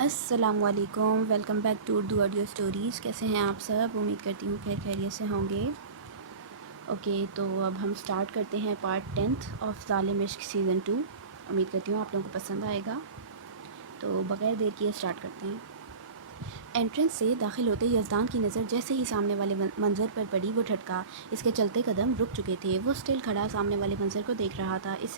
السلام علیکم، welcome back to Urdu audio stories. کیسے ہیں آپ سب؟ امید کرتی ہوں خیر خیریت سے ہوں گے۔ اوکے، تو اب ہم سٹارٹ کرتے ہیں پارٹ 10 آف ظالم عشق سیزن 2۔ امید کرتی ہوں آپ لوگوں کو پسند آئے گا، تو بغیر دیر کیے سٹارٹ کرتے ہیں۔ انٹرنس سے داخل ہوتے یزدان کی نظر جیسے ہی سامنے والے منظر پر پڑی وہ ٹھٹکا۔ اس کے چلتے قدم رک چکے تھے۔ وہ اسٹل کھڑا سامنے والے منظر کو دیکھ رہا تھا۔ اس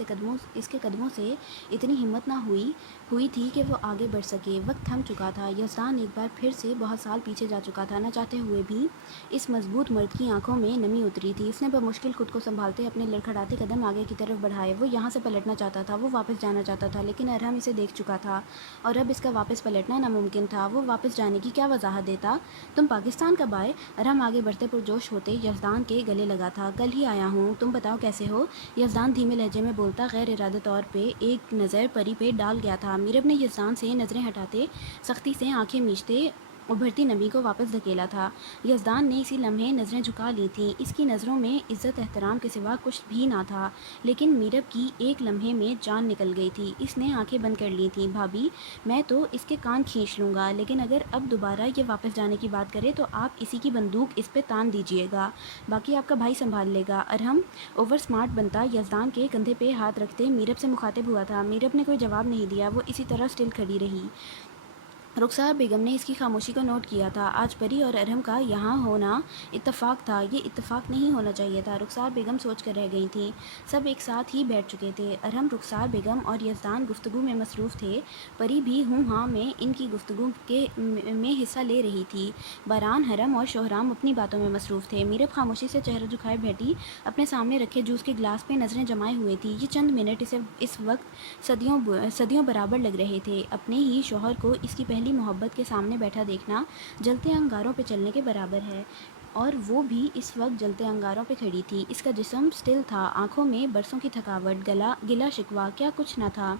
کے قدموں سے اتنی ہمت نہ ہوئی تھی کہ وہ آگے بڑھ سکے۔ وقت تھم چکا تھا۔ یزدان ایک بار پھر سے بہت سال پیچھے جا چکا تھا۔ نہ چاہتے ہوئے بھی اس مضبوط مرد کی آنکھوں میں نمی اتری تھی۔ اس نے بمشکل خود کو سنبھالتے اپنے لڑکھڑاتے قدم آگے کی طرف بڑھائے۔ وہ یہاں سے پلٹنا چاہتا تھا، وہ واپس جانا چاہتا تھا، لیکن ارحم اسے دیکھ چکا تھا اور اب اس کا واپس پلٹنا ناممکن تھا۔ وہ واپس جانے کی کیا وضاحت دیتا؟ تم پاکستان کب آئے؟ ارحم آگے بڑھتے پرجوش ہوتے یزدان کے گلے لگا تھا۔ کل ہی آیا ہوں، تم بتاؤ کیسے ہو؟ یزدان دھیمے لہجے میں بولتا غیر ارادی طور پہ ایک نظر پری پہ ڈال گیا تھا۔ میرب نے یزدان سے نظریں ہٹاتے سختی سے آنکھیں میچتے ابھرتی نمی کو واپس دھکیلا تھا۔ یزدان نے اسی لمحے نظریں جھکا لی تھیں۔ اس کی نظروں میں عزت احترام کے سوا کچھ بھی نہ تھا، لیکن میرب کی ایک لمحے میں جان نکل گئی تھی۔ اس نے آنکھیں بند کر لی تھیں۔ بھابھی، میں تو اس کے کان کھینچ لوں گا، لیکن اگر اب دوبارہ یہ واپس جانے کی بات کرے تو آپ اسی کی بندوق اس پہ تان دیجیے گا، باقی آپ کا بھائی سنبھال لے گا۔ ارحم اوور سمارٹ بنتا یزدان کے کندھے پہ ہاتھ رکھتے میرب سے مخاطب ہوا تھا۔ میرب نے کوئی جواب نہیں دیا، وہ اسی طرح اسٹل کھڑی رہی۔ رخسار بیگم نے اس کی خاموشی کو نوٹ کیا تھا۔ آج پری اور ارحم کا یہاں ہونا اتفاق تھا، یہ اتفاق نہیں ہونا چاہیے تھا۔ رخسار بیگم سوچ کر رہ گئی تھیں۔ سب ایک ساتھ ہی بیٹھ چکے تھے۔ ارحم، رخسار بیگم اور یزدان گفتگو میں مصروف تھے۔ پری بھی ہوں ہاں میں ان کی گفتگو میں حصہ لے رہی تھی۔ باران، حرم اور شوہرام اپنی باتوں میں مصروف تھے۔ میرب خاموشی سے چہرہ جھکائے بیٹھی اپنے سامنے رکھے جوس کے گلاس پہ نظریں جمائے ہوئے تھی۔ یہ چند منٹ اسے اس وقت صدیوں برابر لگ رہے تھے۔ اپنے ہی شوہر کو اس کی پہلی محبت کے سامنے بیٹھا دیکھنا جلتے انگاروں پہ چلنے کے برابر ہے، اور وہ بھی اس وقت جلتے انگاروں پہ کھڑی تھی۔ اس کا جسم سٹل تھا، آنکھوں میں برسوں کی تھکاوٹ، گلا شکوہ کیا کچھ نہ تھا۔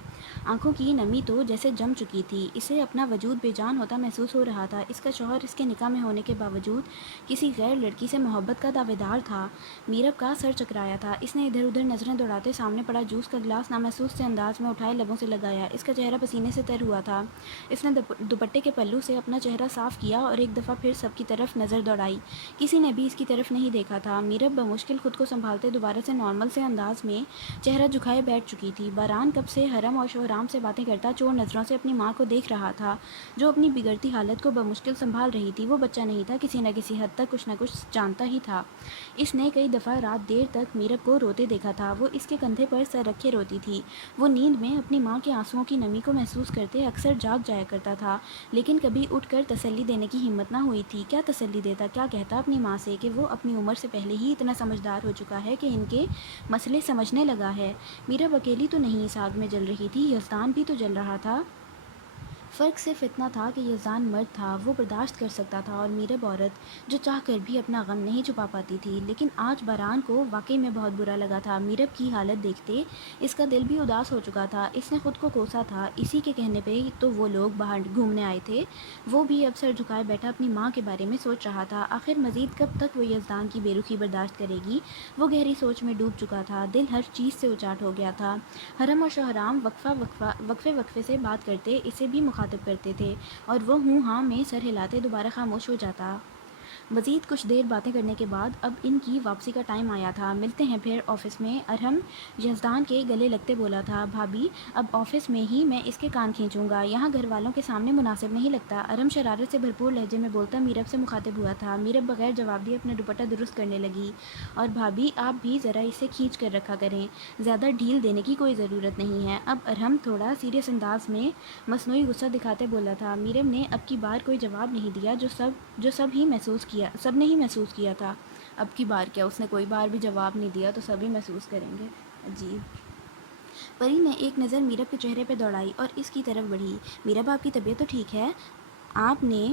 آنکھوں کی نمی تو جیسے جم چکی تھی۔ اسے اپنا وجود بے جان ہوتا محسوس ہو رہا تھا۔ اس کا شوہر اس کے نکاح میں ہونے کے باوجود کسی غیر لڑکی سے محبت کا دعوے دار تھا۔ میرب کا سر چکرایا تھا۔ اس نے ادھر ادھر نظریں دوڑاتے سامنے پڑا جوس کا گلاس نامحسوس سے انداز میں اٹھائے لبوں سے لگایا۔ اس کا چہرہ پسینے سے تر ہوا تھا۔ اس نے دوپٹے کے پلو سے اپنا چہرہ صاف کیا اور ایک دفعہ پھر سب کی طرف نظر دوڑائی۔ کسی نے بھی اس کی طرف نہیں دیکھا تھا۔ میرب بمشکل خود کو سنبھالتے دوبارہ سے نارمل سے انداز میں چہرہ جھکائے بیٹھ چکی تھی۔ باران کب سے حرم اور شوہرام سے باتیں کرتا چور نظروں سے اپنی ماں کو دیکھ رہا تھا، جو اپنی بگڑتی حالت کو بمشکل سنبھال رہی تھی۔ وہ بچہ نہیں تھا، کسی نہ کسی حد تک کچھ نہ کچھ جانتا ہی تھا۔ اس نے کئی دفعہ رات دیر تک میرب کو روتے دیکھا تھا۔ وہ اس کے کندھے پر سر رکھے روتی تھی۔ وہ نیند میں اپنی ماں کے آنسوؤں کی نمی کو محسوس کرتے اکثر جاگ جایا کرتا تھا، لیکن کبھی اٹھ کر تسلی دینے کی ہمت نہ ہوئی تھی۔ کیا تسلی دیتا؟ کیا کہتا اپنی ماں سے کہ وہ اپنی عمر سے پہلے ہی اتنا سمجھدار ہو چکا ہے کہ ان کے مسئلے سمجھنے لگا ہے؟ میرب اکیلی تو نہیں اس آگ میں جل رہی تھی، یزدان بھی تو جل رہا تھا۔ فرق صرف اتنا تھا کہ یزدان مرد تھا، وہ برداشت کر سکتا تھا، اور میرب عورت جو چاہ کر بھی اپنا غم نہیں چھپا پاتی تھی۔ لیکن آج باران کو واقعی میں بہت برا لگا تھا۔ میرب کی حالت دیکھتے اس کا دل بھی اداس ہو چکا تھا۔ اس نے خود کو کوسا تھا، اسی کے کہنے پہ تو وہ لوگ باہر گھومنے آئے تھے۔ وہ بھی اب سر جھکائے بیٹھا اپنی ماں کے بارے میں سوچ رہا تھا۔ آخر مزید کب تک وہ یزدان کی بے رخی برداشت کرے گی؟ وہ گہری سوچ میں ڈوب چکا تھا۔ دل ہر چیز سے اچاٹ ہو گیا تھا۔ حرم اور شوہرام وقفے سے بات کرتے اسے بھی مخاطب کرتے تھے، اور وہ ہوں ہاں میں سر ہلاتے دوبارہ خاموش ہو جاتا۔ مزید کچھ دیر باتیں کرنے کے بعد اب ان کی واپسی کا ٹائم آیا تھا۔ ملتے ہیں پھر آفس میں، ارحم یزدان کے گلے لگتے بولا تھا۔ بھابھی، اب آفس میں ہی میں اس کے کان کھینچوں گا، یہاں گھر والوں کے سامنے مناسب نہیں لگتا۔ ارحم شرارت سے بھرپور لہجے میں بولتا میرب سے مخاطب ہوا تھا۔ میرب بغیر جواب دیے اپنا دوپٹہ درست کرنے لگی۔ اور بھابھی، آپ بھی ذرا اسے کھینچ کر رکھا کریں، زیادہ ڈھیل دینے کی کوئی ضرورت نہیں ہے۔ اب ارحم تھوڑا سیریس انداز میں مصنوعی غصہ دکھاتے بولا تھا۔ میرب نے اب کی بار کوئی جواب نہیں دیا، جو سب نے ہی محسوس کیا تھا۔ اب کی بار کیا، اس نے کوئی بار بھی جواب نہیں دیا تو سب ہی محسوس کریں گے؟ عجیب۔ پری نے ایک نظر میرب کے چہرے پہ دوڑائی اور اس کی طرف بڑھی۔ میرب، آپ کی طبیعت تو ٹھیک ہے؟ آپ نے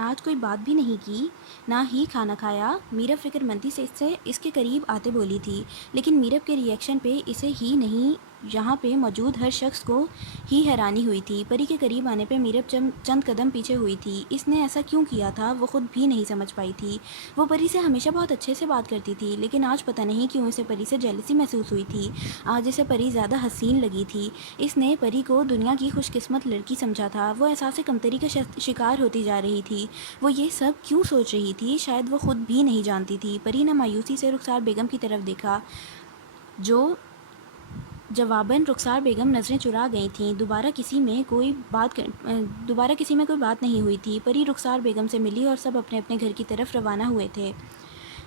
آج کوئی بات بھی نہیں کی، نہ ہی کھانا کھایا؟ میرب فکر مندی سے اس کے قریب آتے بولی تھی، لیکن میرب کے ری ایکشن پہ اسے ہی نہیں یہاں پہ موجود ہر شخص کو ہی حیرانی ہوئی تھی۔ پری کے قریب آنے پہ میرب چند قدم پیچھے ہوئی تھی۔ اس نے ایسا کیوں کیا تھا وہ خود بھی نہیں سمجھ پائی تھی۔ وہ پری سے ہمیشہ بہت اچھے سے بات کرتی تھی، لیکن آج پتہ نہیں کیوں اسے پری سے جیلسی محسوس ہوئی تھی۔ آج اسے پری زیادہ حسین لگی تھی۔ اس نے پری کو دنیا کی خوش قسمت لڑکی سمجھا تھا۔ وہ احساس کمتری کا شکار ہوتی جا رہی تھی۔ وہ یہ سب کیوں سوچ رہی تھی شاید وہ خود بھی نہیں جانتی تھی۔ پری نے مایوسی سے رخسار بیگم کی طرف دیکھا، جو جواباً رخسار بیگم نظریں چرا گئی تھیں۔ دوبارہ کسی میں کوئی بات نہیں ہوئی تھی۔ پری رخسار بیگم سے ملی اور سب اپنے اپنے گھر کی طرف روانہ ہوئے تھے۔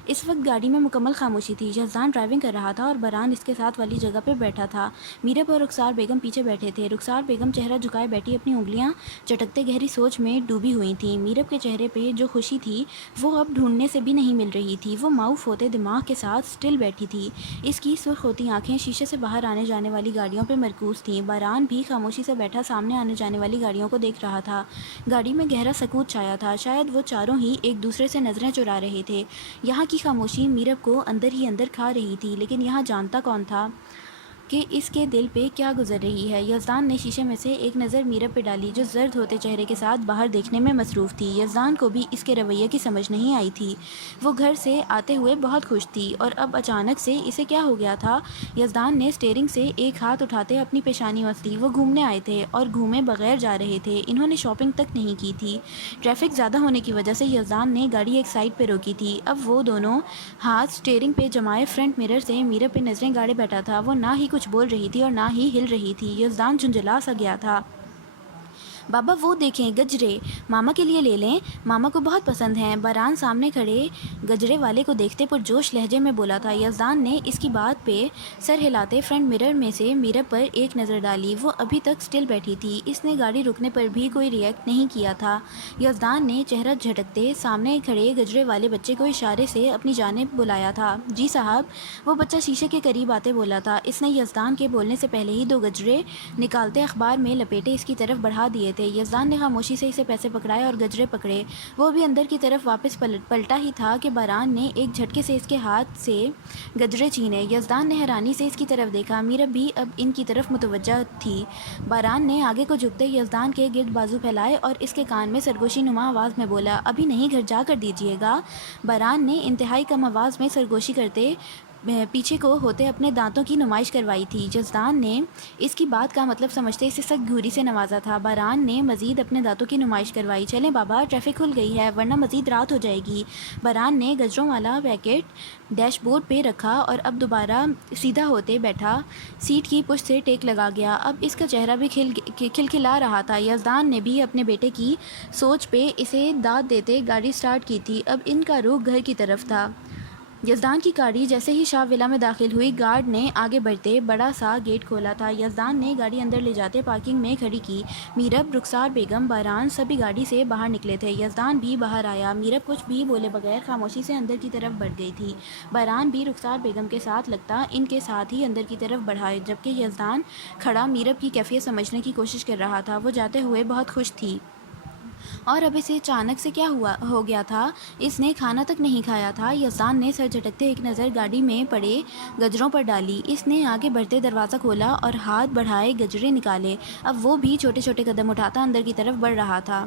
اس وقت گاڑی میں مکمل خاموشی تھی۔ یزدان ڈرائیونگ کر رہا تھا اور بران اس کے ساتھ والی جگہ پہ بیٹھا تھا۔ میرب اور رخسار بیگم پیچھے بیٹھے تھے۔ رخسار بیگم چہرہ جھکائے بیٹھی اپنی انگلیاں چٹکتے گہری سوچ میں ڈوبی ہوئی تھیں۔ میرب کے چہرے پہ جو خوشی تھی وہ اب ڈھونڈنے سے بھی نہیں مل رہی تھی۔ وہ معاف ہوتے دماغ کے ساتھ سٹل بیٹھی تھی۔ اس کی سرخ ہوتی آنکھیں شیشے سے باہر آنے جانے والی گاڑیوں پہ مرکوز تھیں۔ بران بھی خاموشی سے بیٹھا سامنے آنے جانے والی گاڑیوں کو دیکھ رہا تھا۔ گاڑی میں گہرا سکوت چھایا تھا۔ شاید وہ چاروں ہی ایک دوسرے سے نظریں چرا رہے تھے۔ یہاں کی خاموشی میرب کو اندر ہی اندر کھا رہی تھی، لیکن یہاں جانتا کون تھا کہ اس کے دل پہ کیا گزر رہی ہے۔ یزدان نے شیشے میں سے ایک نظر میرب پہ ڈالی، جو زرد ہوتے چہرے کے ساتھ باہر دیکھنے میں مصروف تھی۔ یزدان کو بھی اس کے رویے کی سمجھ نہیں آئی تھی۔ وہ گھر سے آتے ہوئے بہت خوش تھی اور اب اچانک سے اسے کیا ہو گیا تھا۔ یزدان نے اسٹیئرنگ سے ایک ہاتھ اٹھاتے اپنی پیشانی مسلی۔ وہ گھومنے آئے تھے اور گھومے بغیر جا رہے تھے۔ انہوں نے شاپنگ تک نہیں کی تھی۔ ٹریفک زیادہ ہونے کی وجہ سے یزدان نے گاڑی ایک سائڈ پہ روکی تھی۔ اب وہ دونوں ہاتھ اسٹیئرنگ پہ جمائے فرنٹ مرر سے میرب پہ نظریں گاڑے بیٹھا تھا۔ وہ نہ ہی کچھ بول رہی تھی اور نہ ہی ہل رہی تھی۔ یزدان جھنجھلا سا گیا تھا۔ بابا وہ دیکھیں گجرے، ماما کے لیے لے لیں، ماما کو بہت پسند ہیں۔ بران سامنے کھڑے گجرے والے کو دیکھتے پرجوش لہجے میں بولا تھا۔ یزدان نے اس کی بات پہ سر ہلاتے فرنٹ مرر میں سے میرب پر ایک نظر ڈالی۔ وہ ابھی تک سٹل بیٹھی تھی۔ اس نے گاڑی رکنے پر بھی کوئی ریئیکٹ نہیں کیا تھا۔ یزدان نے چہرہ جھٹکتے سامنے کھڑے گجرے والے بچے کو اشارے سے اپنی جانب بلایا تھا۔ جی صاحب، وہ بچہ شیشے کے قریب آتے بولا تھا۔ اس نے یزدان کے بولنے سے پہلے ہی دو گجرے نکالتے اخبار میں لپیٹے اس کی طرف بڑھا دیے تھے۔ یزدان نے خاموشی سے اسے پیسے پکڑائے اور گجرے پکڑے۔ وہ بھی اندر کی طرف واپس پلٹا ہی تھا کہ بران نے ایک جھٹکے سے اس کے ہاتھ سے گجرے چھینے۔ یزدان نے حیرانی سے اس کی طرف دیکھا۔ میرب بھی اب ان کی طرف متوجہ تھی۔ بران نے آگے کو جھکتے یزدان کے گرد بازو پھیلائے اور اس کے کان میں سرگوشی نما آواز میں بولا، ابھی نہیں، گھر جا کر دیجیے گا۔ بران نے انتہائی کم آواز میں سرگوشی کرتے پیچھے کو ہوتے اپنے دانتوں کی نمائش کروائی تھی۔ یزدان نے اس کی بات کا مطلب سمجھتے اسے سخت گھوری سے نوازا تھا۔ بران نے مزید اپنے دانتوں کی نمائش کروائی۔ چلیں بابا، ٹریفک کھل گئی ہے ورنہ مزید رات ہو جائے گی۔ بران نے گجروں والا پیکٹ ڈیش بورڈ پہ رکھا اور اب دوبارہ سیدھا ہوتے بیٹھا۔ سیٹ کی پشت سے ٹیک لگا گیا۔ اب اس کا چہرہ بھی کھلکھلا رہا تھا۔ یزدان نے بھی اپنے بیٹے کی سوچ پہ اسے داد دیتے گاڑی سٹارٹ کی تھی۔ اب ان کا رخ گھر کی طرف تھا۔ یزدان کی گاڑی جیسے ہی شاہ ولا میں داخل ہوئی، گارڈ نے آگے بڑھتے بڑا سا گیٹ کھولا تھا۔ یزدان نے گاڑی اندر لے جاتے پارکنگ میں کھڑی کی۔ میرب، رخسار بیگم، بران سبھی گاڑی سے باہر نکلے تھے۔ یزدان بھی باہر آیا۔ میرب کچھ بھی بولے بغیر خاموشی سے اندر کی طرف بڑھ گئی تھی۔ بران بھی رخسار بیگم کے ساتھ لگتا ان کے ساتھ ہی اندر کی طرف بڑھا، جبکہ یزدان کھڑا میرب کی کیفیت سمجھنے کی کوشش کر رہا تھا۔ وہ جاتے ہوئے بہت خوش تھی اور اب اسے اچانک سے کیا ہو گیا تھا؟ اس نے کھانا تک نہیں کھایا تھا۔ یزدان نے سر جھٹکتے ایک نظر گاڑی میں پڑے گجروں پر ڈالی۔ اس نے آگے بڑھتے دروازہ کھولا اور ہاتھ بڑھائے گجرے نکالے۔ اب وہ بھی چھوٹے چھوٹے قدم اٹھاتا اندر کی طرف بڑھ رہا تھا۔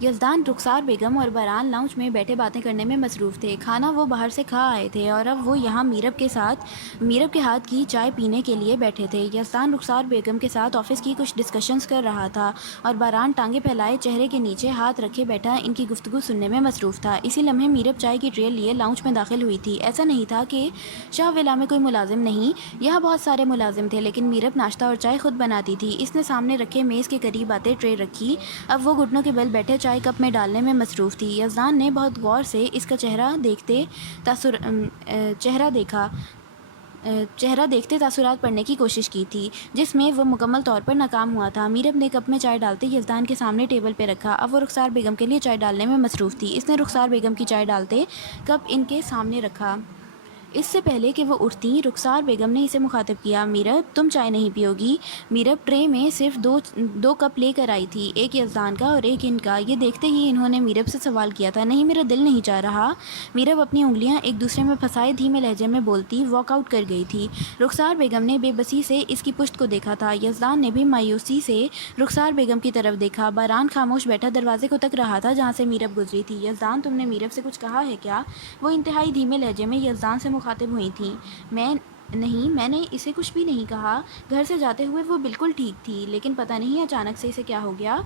یزدان، رخسار بیگم اور بران لاؤنج میں بیٹھے باتیں کرنے میں مصروف تھے۔ کھانا وہ باہر سے کھا آئے تھے اور اب وہ یہاں میرب کے ہاتھ کی چائے پینے کے لیے بیٹھے تھے۔ یزدان رخسار بیگم کے ساتھ آفس کی کچھ ڈسکشنز کر رہا تھا اور بران ٹانگیں پھیلائے چہرے کے نیچے ہاتھ رکھے بیٹھا ان کی گفتگو سننے میں مصروف تھا۔ اسی لمحے میرب چائے کی ٹرے لیے لاؤنج میں داخل ہوئی تھی۔ ایسا نہیں تھا کہ شاہ ولا میں کوئی ملازم نہیں، یہاں بہت سارے ملازم تھے، لیکن میرب ناشتہ اور چائے خود بناتی تھی۔ اس نے سامنے رکھے میز کے قریب آتے ٹرے رکھی۔ اب وہ گھٹنوں کے بل بیٹھے چائے کپ میں ڈالنے میں مصروف تھی۔ یزدان نے بہت غور سے اس کا چہرہ دیکھتے تاثرات پڑھنے کی کوشش کی تھی، جس میں وہ مکمل طور پر ناکام ہوا تھا۔ میرب نے کپ میں چائے ڈالتے یزدان کے سامنے ٹیبل پہ رکھا۔ اب وہ رخسار بیگم کے لیے چائے ڈالنے میں مصروف تھی۔ اس نے رخسار بیگم کی چائے ڈالتے کپ ان کے سامنے رکھا۔ اس سے پہلے کہ وہ اٹھتی رخسار بیگم نے اسے مخاطب کیا، میرب تم چائے نہیں پیو گی؟ میرب ٹرے میں صرف دو کپ لے کر آئی تھی، ایک یزدان کا اور ایک ان کا۔ یہ دیکھتے ہی انہوں نے میرب سے سوال کیا تھا، نہیں میرا دل نہیں چاہ رہا۔ میرب اپنی انگلیاں ایک دوسرے میں پھنسائے دھیمے لہجے میں بولتی واک آؤٹ کر گئی تھی۔ رخسار بیگم نے بے بسی سے اس کی پشت کو دیکھا تھا، یزدان نے بھی مایوسی سے رخسار بیگم کی طرف دیکھا۔ باران خاموش بیٹھا دروازے کو تک رہا تھا جہاں سے میرب گزری تھی۔ یزدان تم نے میرب سے کچھ کہا ہے کیا؟ وہ انتہائی دھیمے لہجے میں یزدان سے مخاطب ہوئی تھیں۔ میں نے اسے کچھ بھی نہیں کہا۔ گھر سے جاتے ہوئے وہ بالکل ٹھیک تھی، لیکن پتہ نہیں اچانک سے اسے کیا ہو گیا۔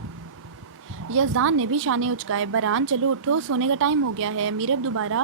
یزدان نے بھی شانے اچکائے۔ باران چلو اٹھو، سونے کا ٹائم ہو گیا ہے۔ میرب دوبارہ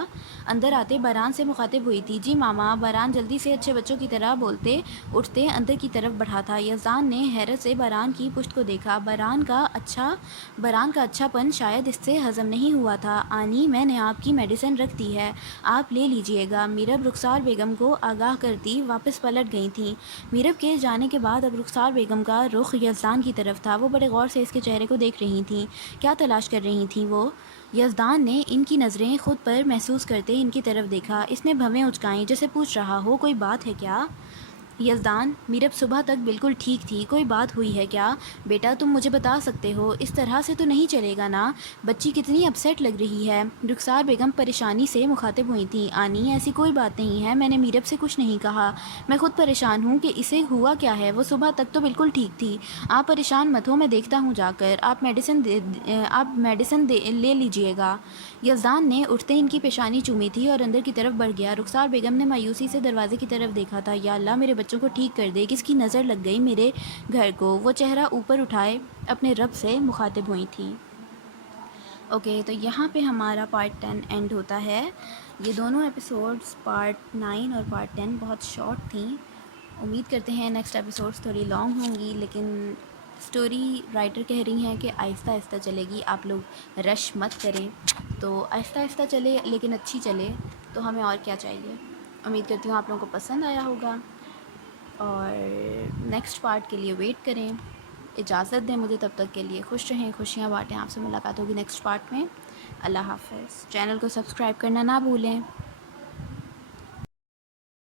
اندر آتے باران سے مخاطب ہوئی تھی، جی ماما۔ باران جلدی سے اچھے بچوں کی طرح بولتے اٹھتے اندر کی طرف بڑھا تھا۔ یزدان نے حیرت سے باران کی پشت کو دیکھا۔ باران کا اچھا پن شاید اس سے ہضم نہیں ہوا تھا۔ آنی میں نے آپ کی میڈیسن رکھ دی ہے، آپ لے لیجئے گا۔ میرب رخسار بیگم کو آگاہ کرتی واپس پلٹ گئی تھیں۔ میرب کے جانے کے بعد اب رخسار بیگم کا رخ یزدان کی طرف تھا۔ وہ بڑے غور سے اس کے چہرے کو دیکھ رہی تھیں۔ کیا تلاش کر رہی تھیں وہ؟ یزدان نے ان کی نظریں خود پر محسوس کرتے ان کی طرف دیکھا۔ اس نے بھویں اچکائیں جیسے پوچھ رہا ہو کوئی بات ہے کیا؟ یزدان، میرب صبح تک بالکل ٹھیک تھی، کوئی بات ہوئی ہے کیا؟ بیٹا تم مجھے بتا سکتے ہو، اس طرح سے تو نہیں چلے گا نا؟ بچی کتنی اپسیٹ لگ رہی ہے۔ رخسار بیگم پریشانی سے مخاطب ہوئی تھیں، آنی ایسی کوئی بات نہیں ہے، میں نے میرب سے کچھ نہیں کہا۔ میں خود پریشان ہوں کہ اسے ہوا کیا ہے، وہ صبح تک تو بالکل ٹھیک تھی۔ آپ پریشان مت ہو، میں دیکھتا ہوں جا کر، آپ میڈیسن لے لیجئے گا۔ یزدان نے اٹھتے ان کی پیشانی چومی تھی اور اندر کی طرف بڑھ گیا۔ رخسار بیگم نے مایوسی سے دروازے کی طرف دیکھا تھا، یا اللہ میرے بچوں کو ٹھیک کر دے، کس کی نظر لگ گئی میرے گھر کو؟ وہ چہرہ اوپر اٹھائے اپنے رب سے مخاطب ہوئی تھیں۔ اوکے، تو یہاں پہ ہمارا پارٹ 10 اینڈ ہوتا ہے۔ یہ دونوں ایپیسوڈز پارٹ 9 اور پارٹ 10 بہت شارٹ تھیں۔ امید کرتے ہیں نیکسٹ ایپیسوڈز تھوڑی لانگ ہوں گی، لیکن اسٹوری رائٹر کہہ رہی ہیں کہ آہستہ آہستہ چلے گی، آپ لوگ رش مت کریں۔ تو آہستہ آہستہ چلے لیکن اچھی چلے، تو ہمیں اور کیا چاہیے۔ امید کرتی ہوں آپ لوگوں کو پسند آیا ہوگا، اور نیکسٹ پارٹ کے لیے ویٹ کریں۔ اجازت دیں مجھے، تب تک کے لیے خوش رہیں، خوشیاں بانٹیں۔ آپ سے ملاقات ہوگی نیکسٹ پارٹ میں۔ اللہ حافظ۔ چینل کو سبسکرائب کرنا نہ بھولیں۔